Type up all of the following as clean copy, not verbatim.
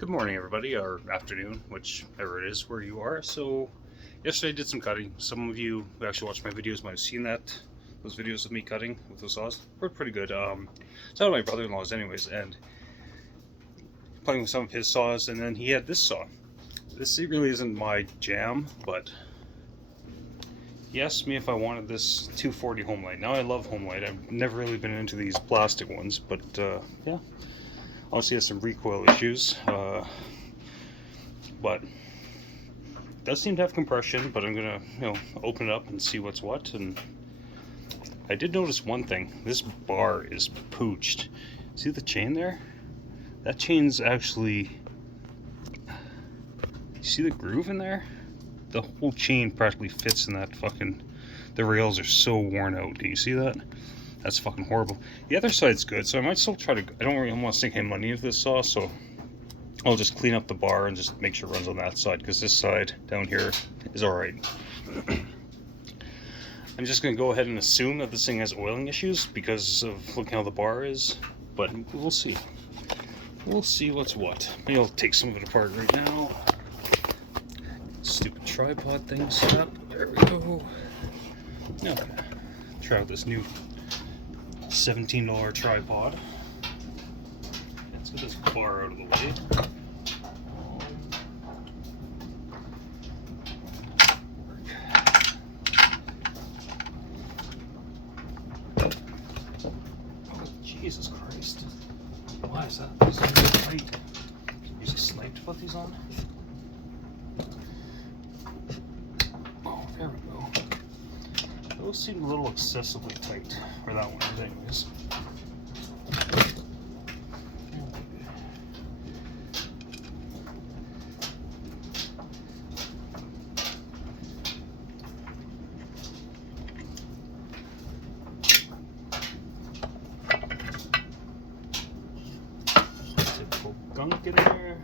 Good morning, everybody, or afternoon, whichever it is where you are. So, yesterday I did some cutting. Some of you who actually watched my videos might have seen that. Those videos of me cutting with those saws were pretty good. It's out of my brother-in-law's anyways, and playing with some of his saws, and then he had this saw. This really isn't my jam, but he asked me if I wanted this 240 homelite. Now I love homelite. I've never really been into these plastic ones, but yeah. Obviously has some recoil issues, but it does seem to have compression. But I'm gonna, open it up and see what's what. And I did notice one thing: this bar is pooched. See the chain there? That chain's actually. You see the groove in there? The whole chain practically fits in that fucking. The rails are so worn out. Do you see that? That's fucking horrible. The other side's good, so I might still try to. I don't really want to sink any money into this saw, so I'll just clean up the bar and just make sure it runs on that side, because this side down here is alright. I'm just going to go ahead and assume that this thing has oiling issues because of looking how the bar is, but we'll see. We'll see what's what. Maybe I'll take some of it apart right now. Stupid tripod thing set up. There we go. Okay. Try out this new $17 tripod. Let's get this bar out of the way. Oh, Jesus Christ. Why is that? These are so tight. Use a snipe to put these on? Oh, there we go. Those seem a little excessively tight, or that one is anyways. Typical gunk in there.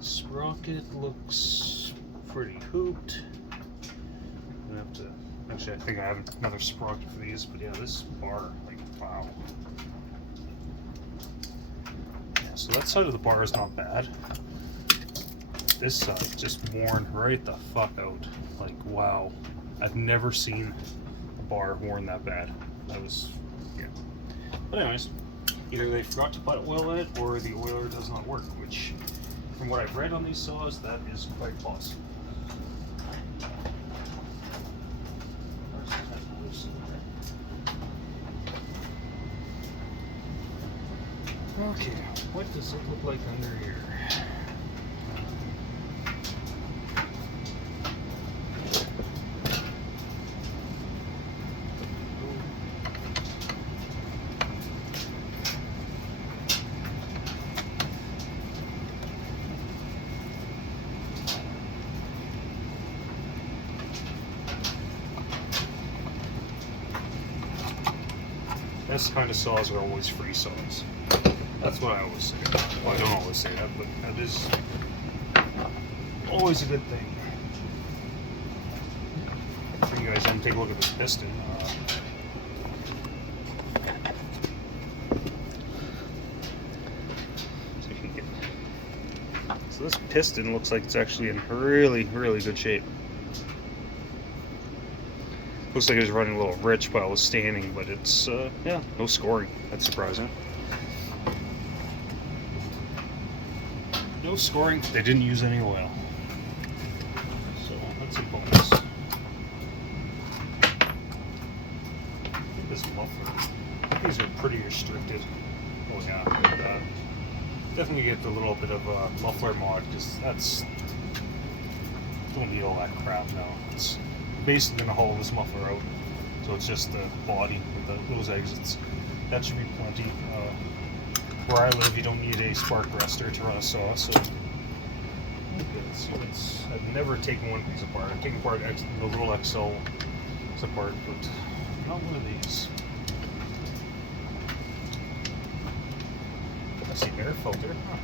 Sprocket looks pretty hooped. I'm gonna have to. Actually, I think I have another sprocket for these, but yeah, this bar, like, wow. Yeah, so that side of the bar is not bad. This side just worn right the fuck out. Like, wow. I've never seen a bar worn that bad. That was, yeah. But anyways, either they forgot to put oil in it, or the oiler does not work, which, from what I've read on these saws, that is quite possible. Okay, what does it look like under here? This kind of saws are always free saws. That's what I always say. Well, I don't always say that, but that is always a good thing. For you guys, take a look at this piston. So this piston looks like it's actually in really, really good shape. Looks like it was running a little rich while I was standing, but it's, yeah, no scoring. That's surprising. No scoring. They didn't use any oil. So, that's a bonus. This muffler. These are pretty restricted. Oh, yeah. But, definitely get a little bit of a muffler mod, because that's. Don't need all that crap now. It's basically going to haul this muffler out, so it's just the body with those exits. That should be plenty. Where I live, you don't need a spark arrestor to run a saw, so I've never taken one of these apart. I've taken apart the little XL apart, but not one of these. I see air filter. Huh.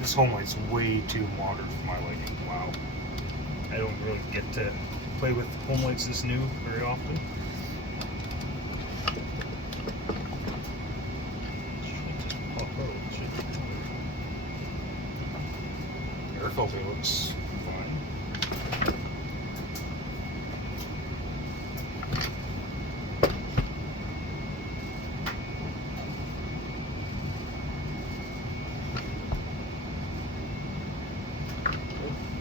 This homelite's way too modern for my liking. Wow. I don't really get to play with homelights this new very often. filter looks fine.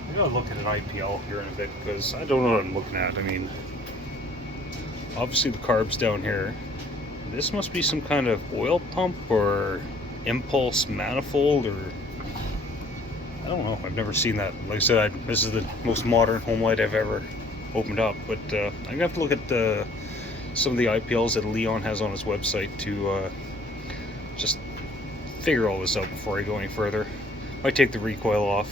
I gotta look at an IPL here in a bit because I don't know what I'm looking at. I mean, obviously the carb's down here. This must be some kind of oil pump or impulse manifold, or I don't know. I've never seen that. Like I said, this is the most modern homelite I've ever opened up, but I'm gonna have to look at some of the IPLs that Leon has on his website to just figure all this out before I go any further. Might take the recoil off.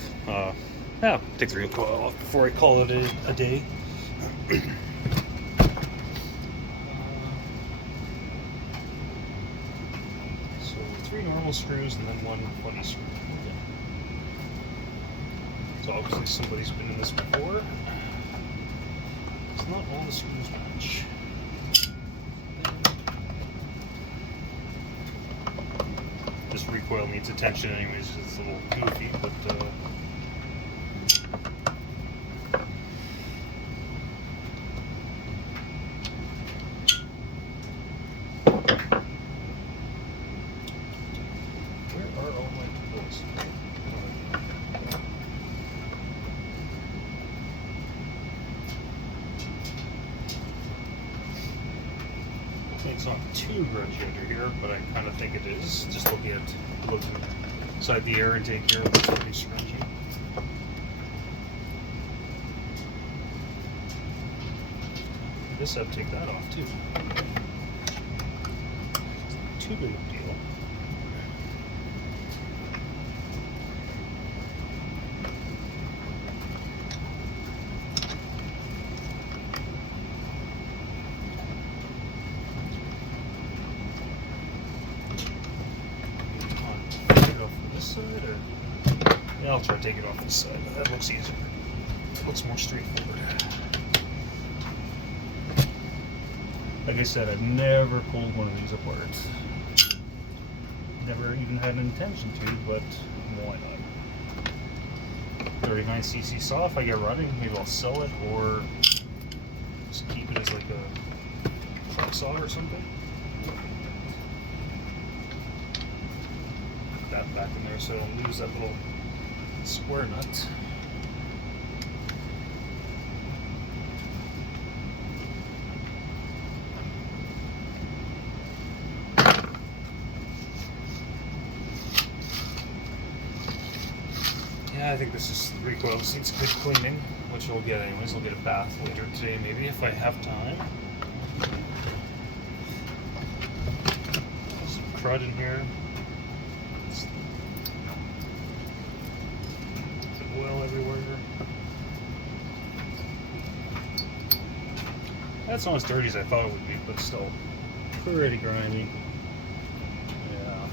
Yeah, take the recoil off before I call it a day. So 3 normal screws and then 1 funny screw. So obviously somebody's been in this before. It's not all the screws match. This recoil needs attention anyways, it's a little goofy, but where are all my tools? It's not too grungy under here, but I kind of think it is. Just looking inside the air intake here, it looks pretty scrungy. I guess I'd take that off too. Too big of a deal. Yeah, I'll try to take it off this side. That looks easier. It looks more straightforward. Like I said, I've never pulled one of these apart. Never even had an intention to, but why not? 39cc saw, if I get running, maybe I'll sell it or just keep it as like a truck saw or something. Put that back in there so I don't lose that little square nut. Yeah, I think this is the recoil. This needs good cleaning, which we'll get anyways. I'll get a bath later today, maybe, if I have time. Some crud in here. Oil everywhere. That's not as dirty as I thought it would be, but still pretty grimy. Yeah.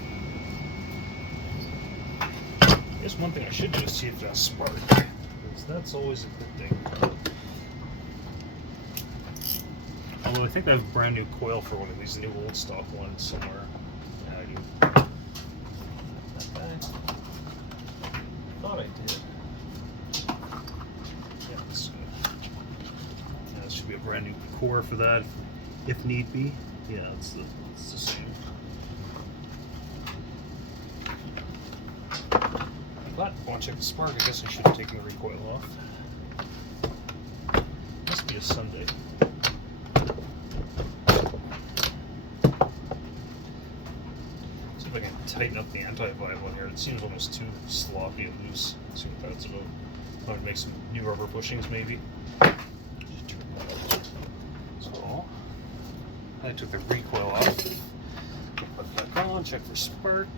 I guess one thing I should do is see if it has spark, because that's always a good thing. Although I think I have a brand new coil for one of these new old stock ones somewhere. Yeah, I do. Okay. Thought I did. Should be a brand new core for that if need be. Yeah, it's the same. But I want to check the spark. I guess I should have taken the recoil off. Must be a Sunday. See if I can tighten up the anti-vibe on here. It seems almost too sloppy and loose. Let's see what that's about. I would make some new rubber bushings maybe. So I took the recoil off. Put it back on, check for spark.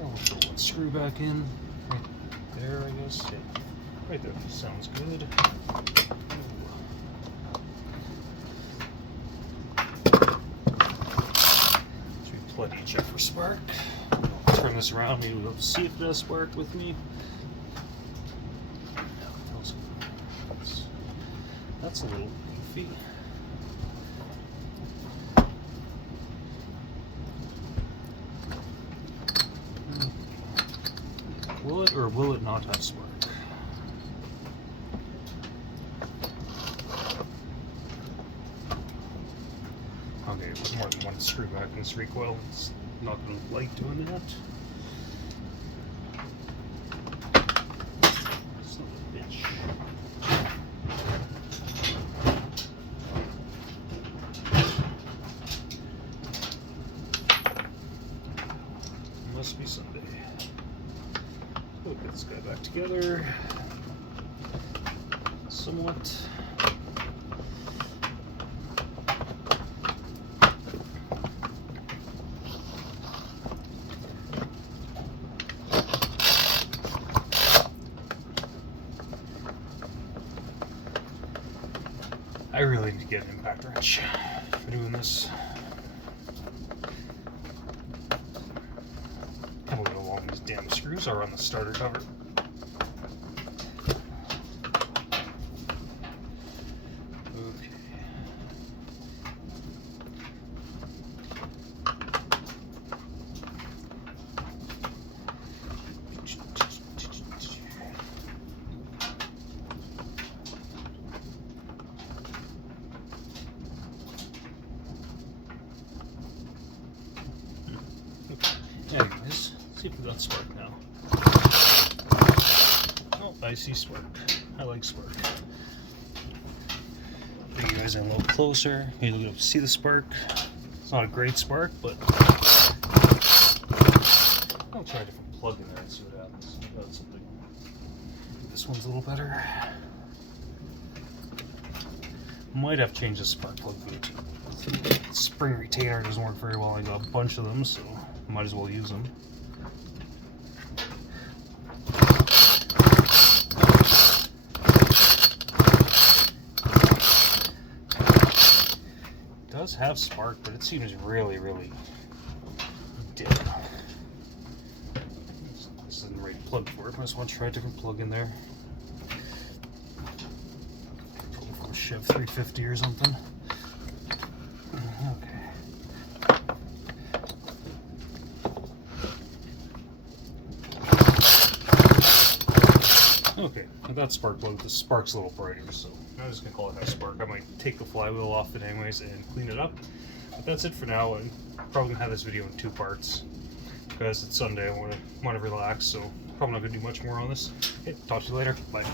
I'll put one screw back in. Right there, I guess. Yeah. Right there. Sounds good. Plenty check for spark. I'll turn this around, maybe we'll see if it has spark with me. That's a little goofy. Will it or will it not have spark? Okay, with more than one screw back in this recoil, it's not going to like doing that. Son of a bitch. Must be Sunday. We'll get this guy back together. Somewhat. I really need to get an impact wrench for doing this. Can't believe how long these damn screws are on the starter cover. Okay. Anyways, see if we got spark now. Oh, I see spark. I like spark. Bring you guys in a little closer. Maybe you'll see the spark. It's not a great spark, but I'll try a different plug in there and see what happens. Got something. This one's a little better. Might have to change the spark plug boot. Spring retainer doesn't work very well. I got a bunch of them, so might as well use them. It does have spark, but it seems really, really dim. This isn't the right plug for it. I just want to try a different plug in there. Probably from a Chev 350 or something. Okay. Okay, with that spark plug, the spark's a little brighter, so I'm just gonna call it high spark. I might take the flywheel off it anyways and clean it up. But that's it for now. I'm probably gonna have this video in 2 parts because it's Sunday. I want to relax, so probably not gonna do much more on this. Okay, talk to you later. Bye.